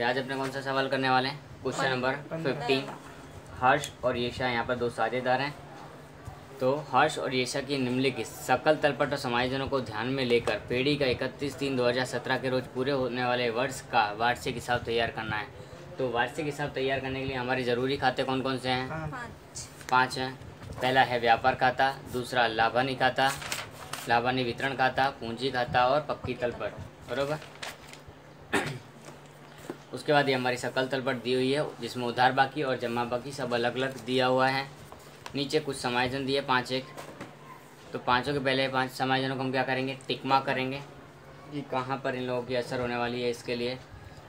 Okay, आज अपने कौन सा सवाल करने वाले हैं? Question number 15। हर्ष और येशा यहाँ पर दो साझेदार हैं। तो हर्ष और येशा की निम्नलिखित सकल तलपट और समायोजनों को ध्यान में लेकर पेड़ी का 31/3/2017 के रोज पूरे होने वाले वर्ष का वार्षिक हिसाब तैयार करना है। तो वार्षिक हिसाब तैयार करने के लिए हमारे ज़रूरी खाते कौन कौन से हैं? 5 हैं। पहला है व्यापार खाता, दूसरा लाभानी खाता, लाभानी वितरण खाता, पूंजी खाता और पक्की तलपट, बरोबर। उसके बाद ये हमारी सकल तलपट दी हुई है जिसमें उधार बाकी और जमा बाकी सब अलग अलग दिया हुआ है। नीचे कुछ समायोजन दिए 5 एक। तो पाँचों के पहले 5 समायोजनों को हम क्या करेंगे? टिक मार्क करेंगे कि कहाँ पर इन लोगों की असर होने वाली है इसके लिए।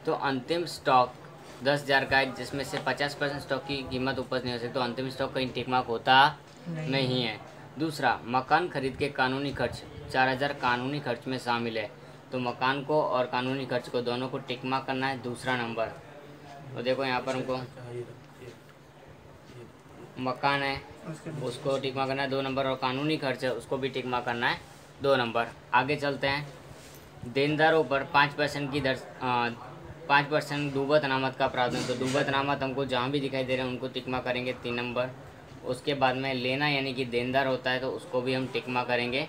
तो अंतिम स्टॉक 10,000 का है जिसमें से 50% स्टॉक की कीमत उपज नहीं हो सकती, तो अंतिम स्टॉक कहीं टिक मार्क होता नहीं है। दूसरा, मकान खरीद के कानूनी खर्च 4,000 कानूनी खर्च में शामिल है, तो मकान को और कानूनी खर्च को दोनों को टिक मार्क करना है दूसरा नंबर। तो देखो यहाँ पर हमको मकान है उसको टिक मार्क करना है 2 नंबर, और कानूनी खर्च है उसको भी टिक मार्क करना है 2 नंबर। आगे चलते हैं। देनदारों पर 5% की दर 5% डूबत अनामत का प्रावधान। तो डूबत अनामत हमको जहाँ भी दिखाई दे रहे हैं उनको टिक मार्क करेंगे 3 नंबर। उसके बाद में लेना यानी कि देनदार होता है तो उसको भी हम टिक मार्क करेंगे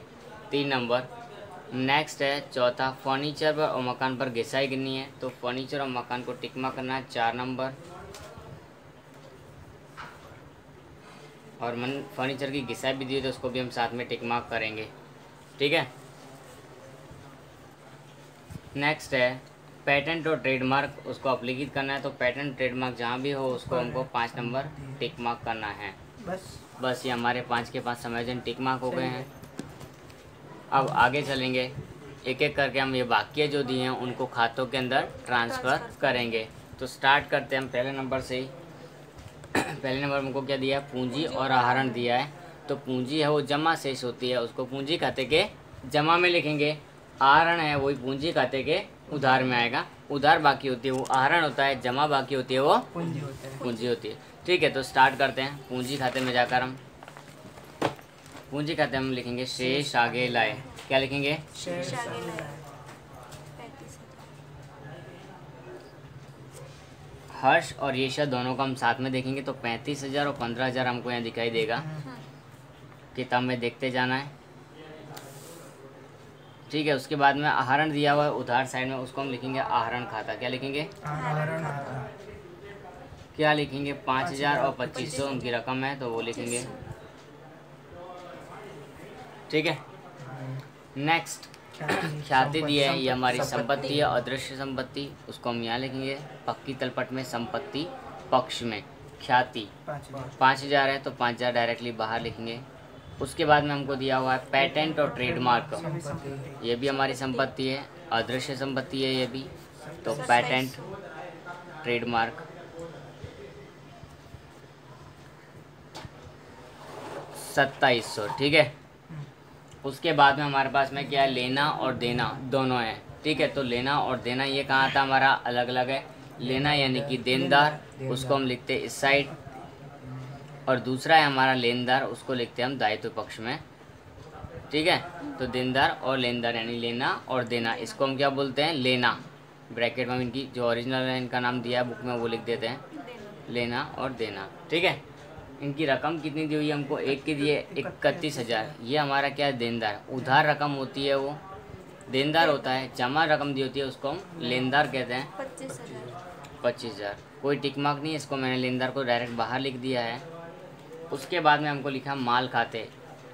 3 नंबर। नेक्स्ट है चौथा, फर्नीचर पर और मकान पर घिसाई गिननी है, तो फर्नीचर और मकान को टिक मार्क करना है 4 नंबर। और फर्नीचर की घिसाई भी दी है तो उसको भी हम साथ में टिक मार्क करेंगे, ठीक है। नेक्स्ट है पेटेंट और ट्रेडमार्क, उसको अप्लीकेट करना है, तो पेटेंट ट्रेडमार्क जहाँ भी हो उसको हमको 5 नंबर टिक मार्क करना है। बस ये हमारे 5 के 5 समायोजन टिक मार्क हो गए हैं। अब आगे चलेंगे, एक एक करके हम ये वाक्य जो दिए हैं उनको खातों के अंदर ट्रांसफ़र करेंगे। तो स्टार्ट करते हैं हम पहले नंबर से ही। पहले नंबर में हमको क्या दिया है? पूंजी और आहरण दिया है। तो पूंजी है वो जमा शेष होती है, उसको पूंजी खाते के जमा में लिखेंगे। आहरण है वही पूंजी खाते के उधार में आएगा। उधार बाकी होती है वो आहरण होता है, जमा बाकी होती है वो पूंजी होती है, ठीक है। तो स्टार्ट करते हैं। पूंजी खाते में जाकर हम पूंजी खाते हम लिखेंगे शेष आगे लाए। क्या लिखेंगे? शेष आगे लाए। हर्ष और येशा दोनों को हम साथ में देखेंगे तो 35,000 और 15,000 हमको यहाँ दिखाई देगा। किताब में देखते जाना है, ठीक है। उसके बाद में आहरण दिया हुआ है उधार साइड में, उसको हम लिखेंगे आहरण खाता। क्या लिखेंगे? आहरण खाता। क्या लिखेंगे? 5,000 और 2,500 उनकी रकम है तो वो लिखेंगे, ठीक है। नेक्स्ट ख्याति दी है, ये हमारी संपत्ति है, अदृश्य संपत्ति, उसको हम यहाँ लिखेंगे पक्की तलपट में संपत्ति पक्ष में। ख्याति 5,000 है तो 5,000 डायरेक्टली बाहर लिखेंगे। उसके बाद में हमको दिया हुआ है पेटेंट और ट्रेडमार्क, ये भी हमारी संपत्ति है, अदृश्य संपत्ति है ये भी, तो पेटेंट ट्रेडमार्क 2,700, ठीक है। उसके बाद में हमारे पास में क्या है? लेना और देना दोनों है, ठीक है। तो लेना और देना ये कहाँ था हमारा? अलग अलग है। लेना यानी कि देनदार, उसको हम लिखते हैं इस साइड, और दूसरा है हमारा लेनदार, उसको लिखते हैं हम दायित्व पक्ष में, ठीक है। तो देनदार और लेनदार यानी लेना और देना, इसको हम क्या बोलते हैं? लेना। ब्रैकेट में इनकी जो ओरिजिनल है इनका नाम दिया है बुक में वो लिख देते हैं, लेना और देना, ठीक है। इनकी रकम कितनी दी हुई है हमको? एक की दिए 31,000, ये हमारा क्या है? देनदार। उधार रकम होती है वो देनदार होता है, जमा रकम दी होती है उसको हम लेनदार कहते हैं 25,000। कोई टिक मार्क नहीं, इसको मैंने लेनदार को डायरेक्ट बाहर लिख दिया है। उसके बाद में हमको लिखा माल खाते,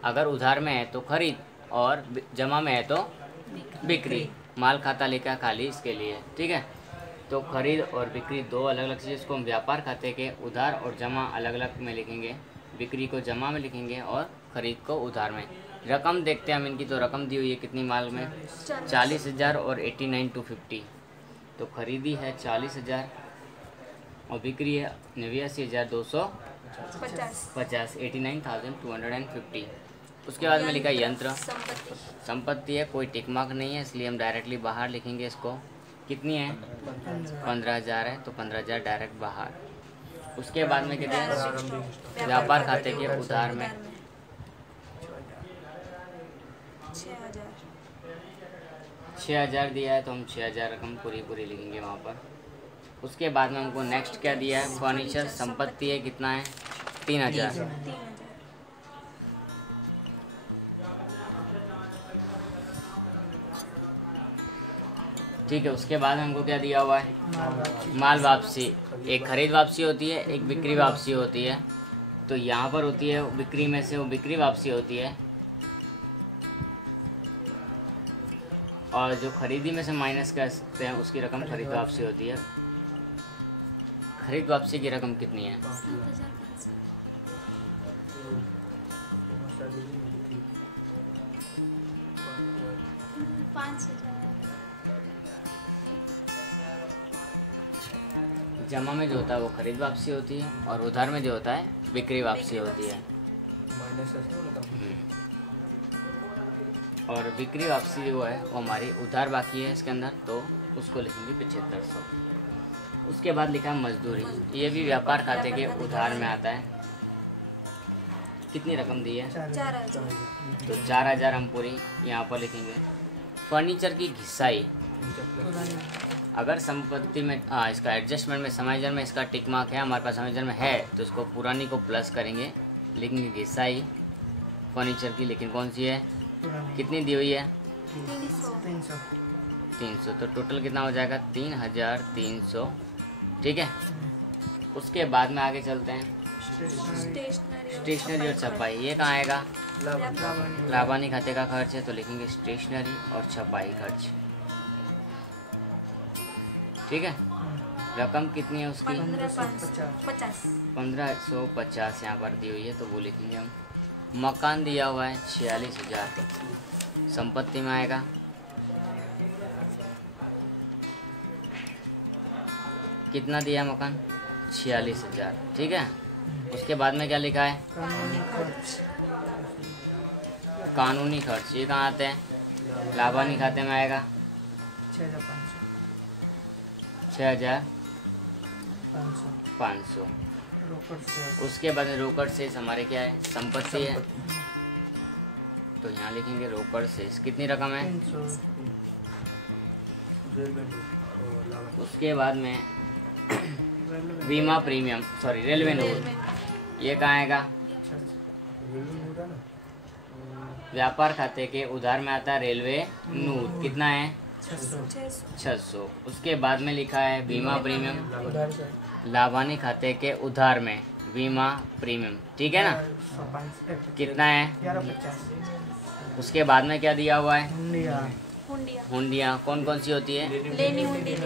अगर उधार में है तो खरीद और जमा में है तो बिक्री। माल खाता लिखा खाली इसके लिए, ठीक है। तो खरीद और बिक्री दो अलग अलग चीज़, इसको हम व्यापार खाते के उधार और जमा अलग अलग में लिखेंगे, बिक्री को जमा में लिखेंगे और खरीद को उधार में। रकम देखते हैं हम इनकी, तो रकम दी हुई है कितनी माल में? 40,000 और 89,250। तो खरीदी है 40,000 और बिक्री है 89,250, 89,250। उसके बाद में लिखा यंत्र संपत्ति है, कोई टिक मार्क नहीं है इसलिए हम डायरेक्टली बाहर लिखेंगे इसको। कितनी है? 15,000 है तो 15,000 डायरेक्ट बाहर। उसके बाद में कितने हैं? व्यापार खाते के उधार में 6,000 दिया है तो हम 6,000 रकम पूरी पूरी लिखेंगे वहाँ पर। उसके बाद में हमको नेक्स्ट क्या दिया है, फर्नीचर संपत्ति है, कितना है 3000। 3000। ठीक है, उसके बाद हमको क्या दिया हुआ है, माल वापसी। एक खरीद वापसी होती है, एक बिक्री वापसी होती है। तो यहाँ पर होती है बिक्री में से वो बिक्री वापसी होती है, और जो खरीदी में से माइनस करते हैं उसकी रकम खरीद वापसी होती है। खरीद वापसी की रकम कितनी है, 5000। जमा में जो होता है वो खरीद वापसी होती है, और उधार में जो होता है बिक्री वापसी होती है। और बिक्री वापसी जो है वो हमारी उधार बाकी है इसके अंदर, तो उसको लिखेंगे 7500। उसके बाद लिखा है मजदूरी, ये भी व्यापार खाते के उधार में आता है। कितनी रकम दी है, 4000। तो 4000 हम पूरी यहाँ पर लिखेंगे। फर्नीचर की घिसाई, अगर संपत्ति में इसका एडजस्टमेंट में समाइजर में इसका टिक मार्क है, हमारे पास समाइजर में है, तो इसको पुरानी को प्लस करेंगे, लिखेंगे घिसाई फर्नीचर की। लेकिन कौन सी है, कितनी दी हुई है, 300। तो टोटल कितना हो जाएगा, 3300। ठीक है, उसके बाद में आगे चलते हैं। स्टेशनरी और छपाई, ये कहाँ आएगा, लाभानी खाते का खर्च है, तो लिखेंगे स्टेशनरी और छपाई खर्च। ठीक है, रकम कितनी है उसकी, 1550 यहाँ पर दी हुई है, तो वो लिखेंगे हम। मकान दिया हुआ है 46000, संपत्ति में आएगा कितना दिया मकान, 46000। ठीक है, उसके बाद में क्या लिखा है, कानूनी खर्च, ये कहाँ आते हैं, लाभानी खाते में आएगा 6500। उसके बाद में रोकड़ शेष हमारे क्या है, संपत्ति है, तो यहाँ लिखेंगे रोकड़ शेष, कितनी रकम है। उसके बाद में बीमा प्रीमियम, सॉरी रेलवे नोट, ये कहाँ आएगा, व्यापार खाते के उधार में आता है रेलवे नोट, कितना है 600। उसके बाद में लिखा है बीमा प्रीमियम, लाभानी खाते के उधार में बीमा प्रीमियम। ठीक है ना, कितना है, उसके बाद में क्या दिया हुआ है, हुंडिया। कौन कौन सी होती है, लेनी हुंडी,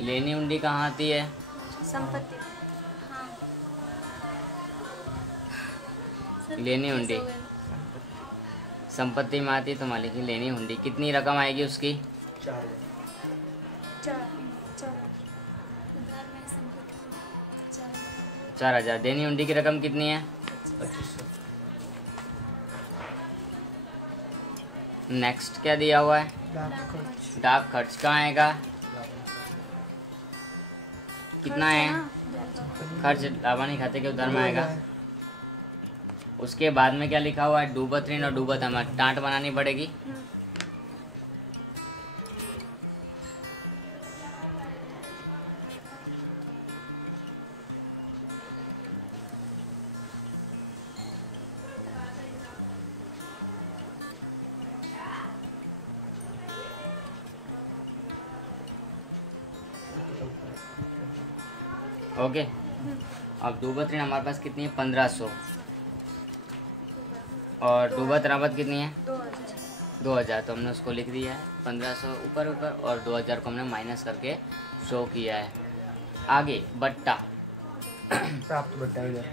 लेनी हुंडी कहाँ आती है, संपत्ति। लेनी हुंडी संपत्ति में आती है, तो मालिक की लेनी हुंडी, कितनी रकम आएगी उसकी, 4000। देनी हुंडी की रकम कितनी है, 2500। नेक्स्ट क्या दिया हुआ है, डाक खर्च कहाँ आएगा, कितना है, खर्च लाभानी खाते के उधार में आएगा। उसके बाद में क्या लिखा हुआ है, डूबत ऋण और डूबत हमें टाँट बनानी पड़ेगी। ओके, अब डूबत ऋण हमारे पास कितनी है, 1500, और डूबत रावत कितनी है, 2000। तो हमने उसको लिख दिया है 1500 ऊपर ऊपर, और 2000 को हमने माइनस करके शो किया है। आगे बट्टा, प्राप्त बट्टा इधर,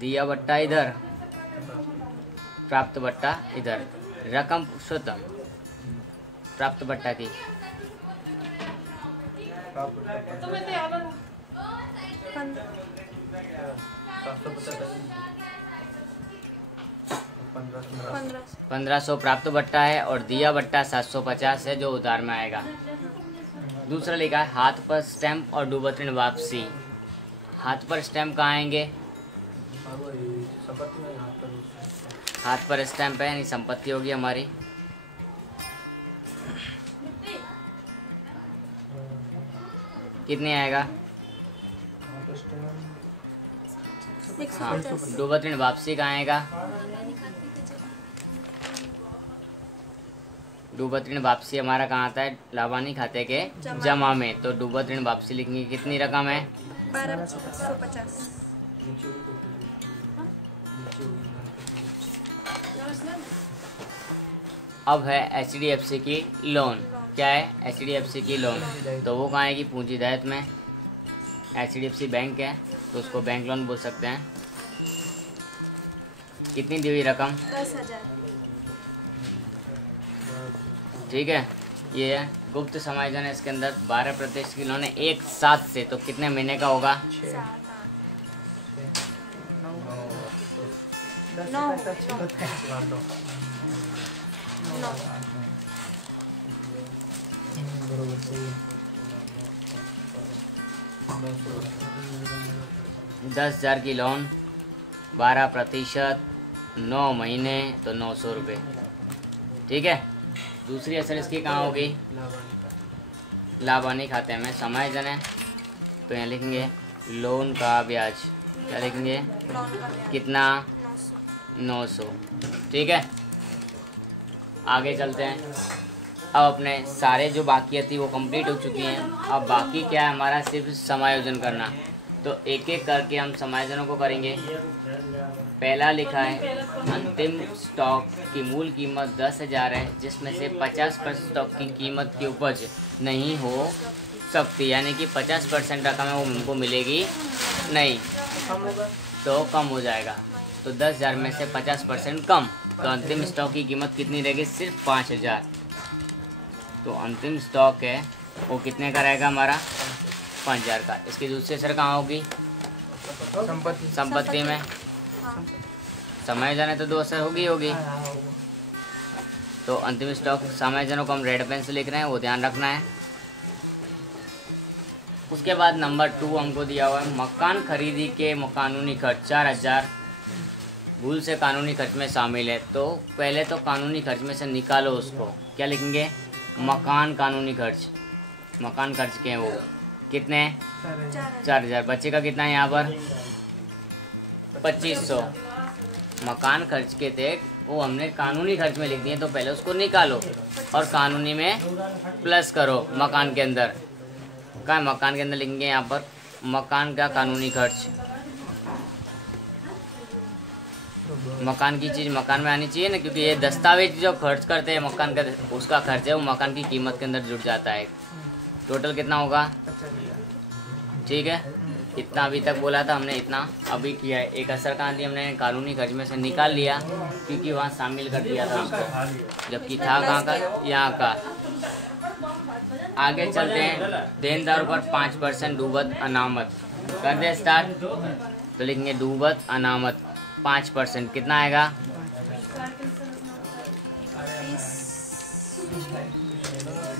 दिया बट्टा इधर, प्राप्त बट्टा इधर। रकम पुरुषोत्तम, प्राप्त बट्टा की, प्राप्त बट्टा 1500 प्राप्त बट्टा है, और दिया बट्टा 750 है जो उधार में आएगा। दूसरा लिखा है हाथ पर स्टैम्प और डूबत ऋण वापसी। हाथ पर स्टैम्प कहाँ आएंगे, हाथ पर स्टैम्प है यानी संपत्ति होगी हमारी। कितनी आएगा? हाँ, डूबत ऋण वापसी का आएगा। डूबत ऋण वापसी हमारा कहाँ आता है? लाभानी खाते के जमा में। तो डूबत ऋण वापसी लिखेंगे, कितनी रकम है? 1250। अब है HDFC की लोन। क्या है? HDFC की लोन। तो वो कहाँ आएगी? पूंजीदायित्व में। HDFC बैंक है तो उसको बैंक लोन बोल सकते हैं। कितनी दी हुई रकम? 10,000। ठीक है, ये है गुप्त समायोजन है। इसके अंदर 12% की लोन है एक साथ से, तो कितने महीने का होगा? 7, 8, 9। 10,000 की लोन, 12%, 9 महीने, तो 900 रुपये। ठीक है, दूसरी असर इसकी कहाँ होगी? लाभानी खाते में समायोजन है तो यहाँ लिखेंगे लोन का ब्याज। क्या लिखेंगे? कितना? 900। ठीक है, आगे चलते हैं। अब अपने सारे जो बाकी थी वो कंप्लीट हो चुकी हैं। अब बाकी क्या है हमारा? सिर्फ समायोजन करना। तो एक एक करके हम समायोजनों को करेंगे। पहला लिखा है अंतिम स्टॉक की मूल कीमत 10,000 है, जिसमें से 50% स्टॉक की कीमत की उपज नहीं हो सकती, यानी कि 50% रकम है वो उनको मिलेगी नहीं, तो कम हो जाएगा। तो 10,000 में से 50% कम, तो अंतिम स्टॉक की कीमत कितनी रहेगी? सिर्फ 5,000। तो अंतिम स्टॉक है वो कितने का रहेगा हमारा? 5,000 का। इसकी दूसरी असर कहाँ होगी? संपत्ति में। समायोजन है तो 2 असर होगी। तो अंतिम स्टॉक समायोजनों को हम रेड पेन से लिख रहे हैं, वो ध्यान रखना है। उसके बाद नंबर 2 हमको दिया हुआ है मकान खरीदी के कानूनी खर्च 4,000 भूल से कानूनी खर्च में शामिल है। तो पहले तो कानूनी खर्च में से निकालो उसको। क्या लिखेंगे? मकान कानूनी खर्च। मकान खर्च के हैं वो कितने? 4,000। बच्चे का कितना है यहाँ पर? 2500। मकान खर्च के थे वो हमने कानूनी खर्च में लिख दिए, तो पहले उसको निकालो और कानूनी में प्लस करो। मकान के अंदर क्या? मकान के अंदर लिखेंगे यहाँ पर मकान का कानूनी खर्च। मकान की चीज़ मकान में आनी चाहिए ना, क्योंकि ये दस्तावेज जो खर्च करते हैं मकान का, उसका खर्च है वो मकान की कीमत के अंदर जुड़ जाता है। टोटल कितना होगा? ठीक है, इतना अभी तक बोला था हमने, इतना अभी किया है। एक असर कहाँ दी हमने? कानूनी खर्च में से निकाल लिया, क्योंकि वहाँ शामिल कर दिया था उसको, जबकि था कहाँ का? यहाँ का। आगे चलते हैं। देनदारों पर 5% डूबत अनामत कर दे स्टार्ट। तो लिखेंगे डूबत अनामत 5%। कितना आएगा?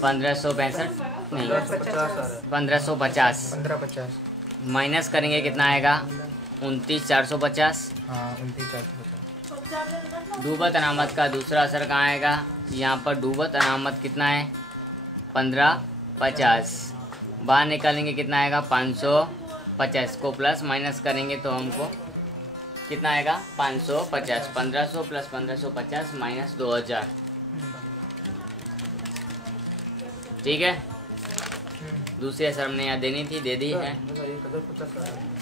1565 नहीं, 1550 माइनस करेंगे, कितना आएगा? 29,450। हाँ 29,450। डूबत अनामत का दूसरा असर कहाँ आएगा? यहाँ पर डूबत अनामत कितना है? 1550। बाहर निकालेंगे कितना आएगा? 550 को प्लस माइनस करेंगे तो हमको कितना आएगा? 550। 1500 प्लस 1550 माइनस 2000। ठीक है, दूसरी असर हमने यहाँ देनी थी, दे दी है।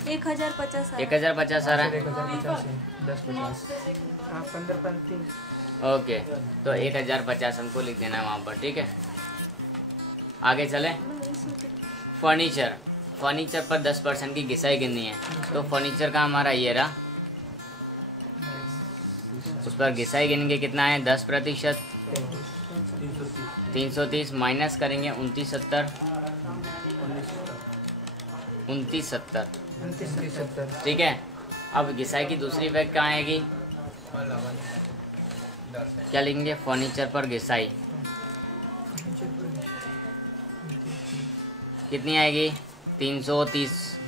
1,050। 1,050 आ रहा है। 15 ओके, तो 1,050 हमको लिख देना है वहाँ पर। ठीक है, आगे चले। फर्नीचर। फर्नीचर पर 10% की घिसाई गिननी है। तो फर्नीचर का हमारा ये रहा, उस पर घिसाई गिनेंगे, कितना है? 10%। 330 माइनस करेंगे 2970। 2970। ठीक है, अब घिसाई की दूसरी बैग कहाँ आएगी? क्या लिखेंगे? फर्नीचर पर घिसाई कितनी आएगी? 330।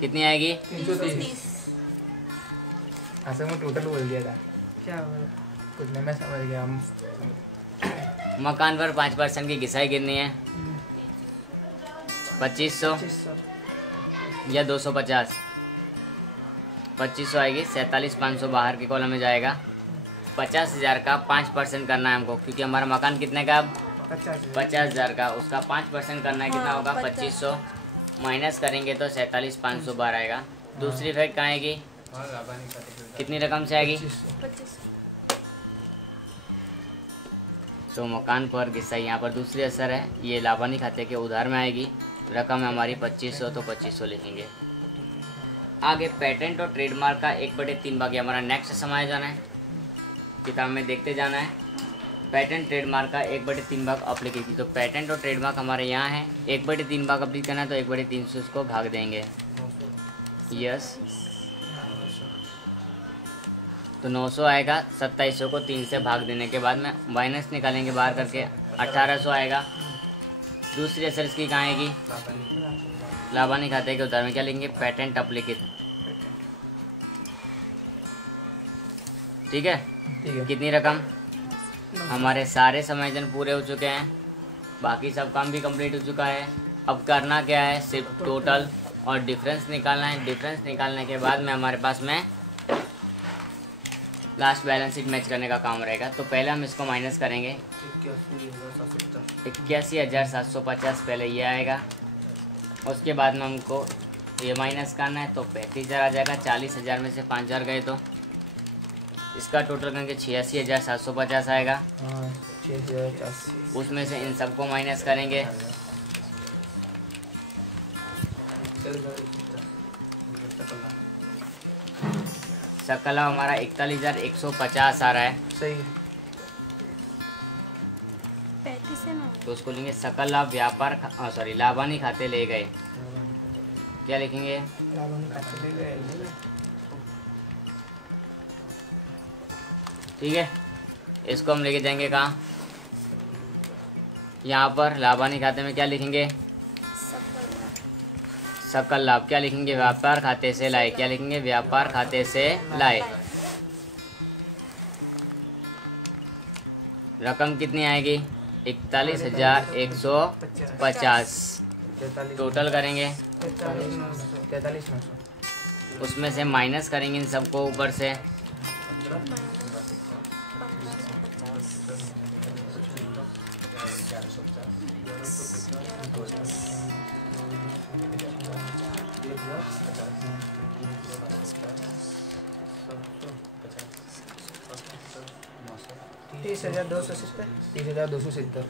कितनी आएगी? 330। मैं टोटल बोल दिया था क्या? कुछ नहीं, मैं समझ गया। हम मकान पर 5% की घिसाई गिननी है। 2500 2500 या 250, 2500 आएगी। 47,500 बाहर के कॉलम में जाएगा। 50,000 का 5% करना है हमको, क्योंकि हमारा मकान कितने का अब 50,000 का, उसका 5% करना है। कितना हाँ, होगा 2500 माइनस करेंगे तो 47,500 बाहर आएगा। दूसरी इफेक्ट कहाँ आएगी, कितनी रकम से आएगी, 25। तो मकान पर गिस्सा यहाँ पर दूसरी असर है, ये लाभानी खाते के उधार में आएगी। रकम है हमारी 2500, तो 2500 लिखेंगे। आगे पेटेंट और ट्रेडमार्क का 1/3 भाग हमारा नेक्स्ट समायोजन है, किताब में देखते जाना है। पेटेंट ट्रेडमार्क का 1/3 भाग आप लिखेगी। तो पेटेंट और ट्रेडमार्क हमारे यहाँ है, 1/3 भाग अपडेट करना है, तो 1/3 से उसको भाग देंगे। यस, तो 900 आएगा। 2700 को 3 से भाग देने के बाद में माइनस निकालेंगे बाहर करके, 1800 आएगा। दूसरी असर इसकी कहाँ आएगी, लाभानी खाते के उधार में क्या लिखेंगे, पेटेंट अपलिखित। ठीक है, ठीक है। कितनी रकम, हमारे सारे समायोजन पूरे हो चुके हैं, बाकी सब काम भी कंप्लीट हो चुका है। अब करना क्या है, सिर्फ टोटल और डिफरेंस निकालना है। डिफरेंस निकालने के बाद में हमारे पास में लास्ट बैलेंस शीट मैच करने का काम रहेगा। तो पहले हम इसको माइनस करेंगे, 81,750 पहले ये आएगा। उसके बाद में हमको ये माइनस करना है, तो 35,000 आ जाएगा। 40,000 में से 5,000 गए तो इसका टोटल करेंगे 86,750 आएगा। हाँ, 6,080। उसमें से इन सबको माइनस करेंगे, सकल हमारा 41,150 आ रहा है। सही है। 35 है ना। तो उसको लेंगे सकल लाभ व्यापार सॉरी लाभानी खाते ले गए, क्या लिखेंगे, लाभानी खाते ले गए। ठीक है। इसको हम लेके जाएंगे कहाँ, यहाँ पर लाभानी खाते में क्या लिखेंगे, सकल लाभ। क्या लिखेंगे, व्यापार खाते से लाए। क्या लिखेंगे, व्यापार खाते से लाए। रकम कितनी आएगी, 41,150। टोटल करेंगे, 43,900। उसमें से माइनस करेंगे इन सबको ऊपर से, तीस हजार 270।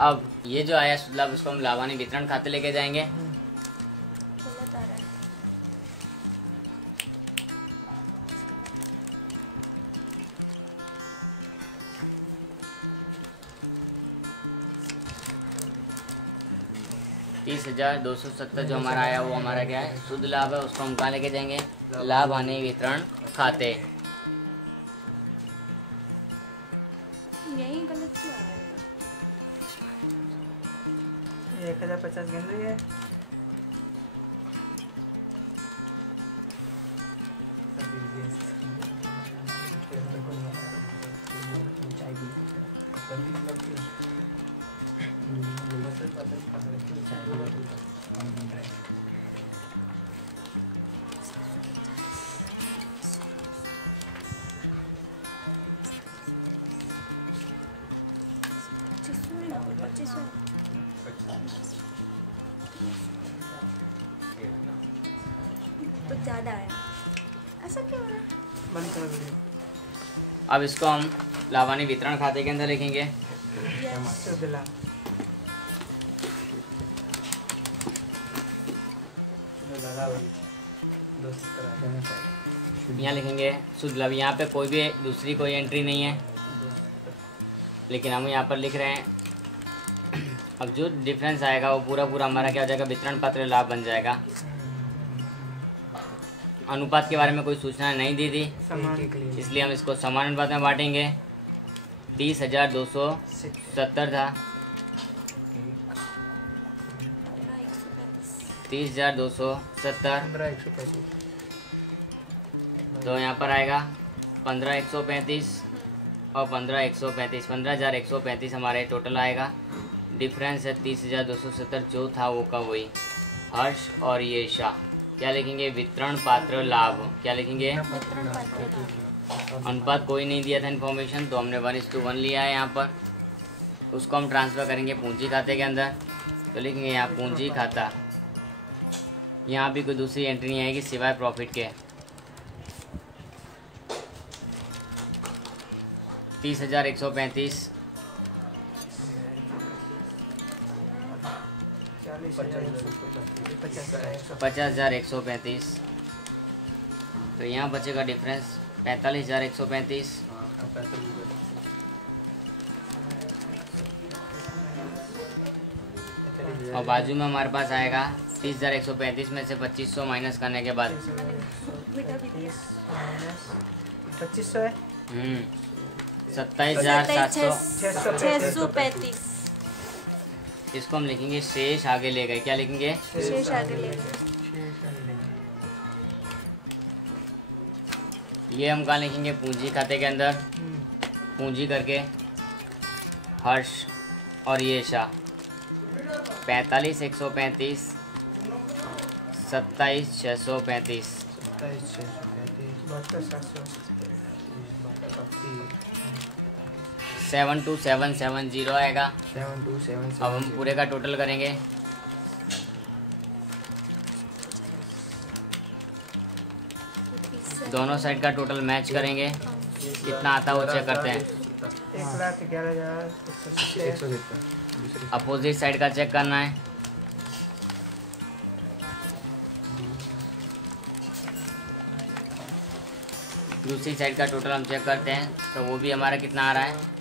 अब ये जो आया शुद्ध लाभ, उसको हम लाभानी वितरण खाते लेके जाएंगे। गलत आ रहा है। तीस 30,270 जो हमारा आया वो हमारा क्या है, शुद्ध लाभ है। उसको हम कहाँ लेके जाएंगे, लाभ हानि वितरण खाते। यही गलत क्यों आ रहा है? 1,050 गिन रही है। तो ज़्यादा आया, ऐसा क्यों हो रहा है? बंद करो वीडियो। अब इसको हम लाभानी वितरण खाते के अंदर लिखेंगे। शुद्ध लाभ। यहाँ लिखेंगे शुद्ध लाभ। यहाँ पे कोई भी दूसरी कोई एंट्री नहीं है, लेकिन हम यहाँ पर लिख रहे हैं। अब जो डिफरेंस आएगा वो पूरा पूरा हमारा क्या हो जाएगा, वितरण पत्र लाभ बन जाएगा। अनुपात के बारे में कोई सूचना नहीं दी थी, इसलिए हम इसको समान अनुपात में बांटेंगे। 30,270 था, 30,270, 15,135। तो यहाँ पर आएगा 15,135। और 15,135, 15,135 हमारे टोटल आएगा। डिफरेंस है 30,270, जो था वो का वही। हर्ष और ये शाह, क्या लिखेंगे? वितरण पात्र लाभ, क्या लिखेंगे? वितरण पात्र। अनुपात कोई नहीं दिया था इन्फॉर्मेशन, तो हमने 1:1 लिया है यहाँ पर। उसको हम ट्रांसफ़र करेंगे पूंजी खाते के अंदर, तो लिखेंगे यहाँ पूंजी खाता। यहाँ भी कोई दूसरी एंट्री नहीं आएगी सिवाय प्रॉफिट के। 30,135, 50,135, तो यहाँ बचेगा डिफरेंस 45,135। और बाजू में हमारे पास आएगा 30,135 में से 2,500 माइनस करने के बाद 2500 है। 27,735। इसको हम लिखेंगे शेष आगे ले गए, क्या लिखेंगे? शेष आगे ले गए। ये हम कहाँ लिखेंगे? पूंजी खाते के अंदर। पूंजी करके हर्ष और ये शाह, 45,135, 27,635, 72770 आएगा। 72770। अब हम पूरे का टोटल करेंगे। दोनों साइड का टोटल मैच करेंगे, कितना आता है वो चेक करते हैं। 1,11,170। अपोजिट साइड का चेक करना है। दूसरी साइड का टोटल हम चेक करते हैं, तो वो भी हमारा कितना आ रहा है?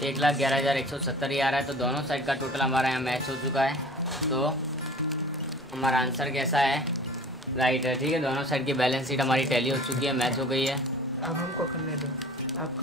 1,11,170 ही आ रहा है। तो दोनों साइड का टोटल हमारा यहाँ मैच हो चुका है, तो हमारा आंसर कैसा है? राइट है, ठीक है। दोनों साइड की बैलेंस शीट हमारी टैली हो चुकी है, मैच हो गई है। अब हमको करने दो आप।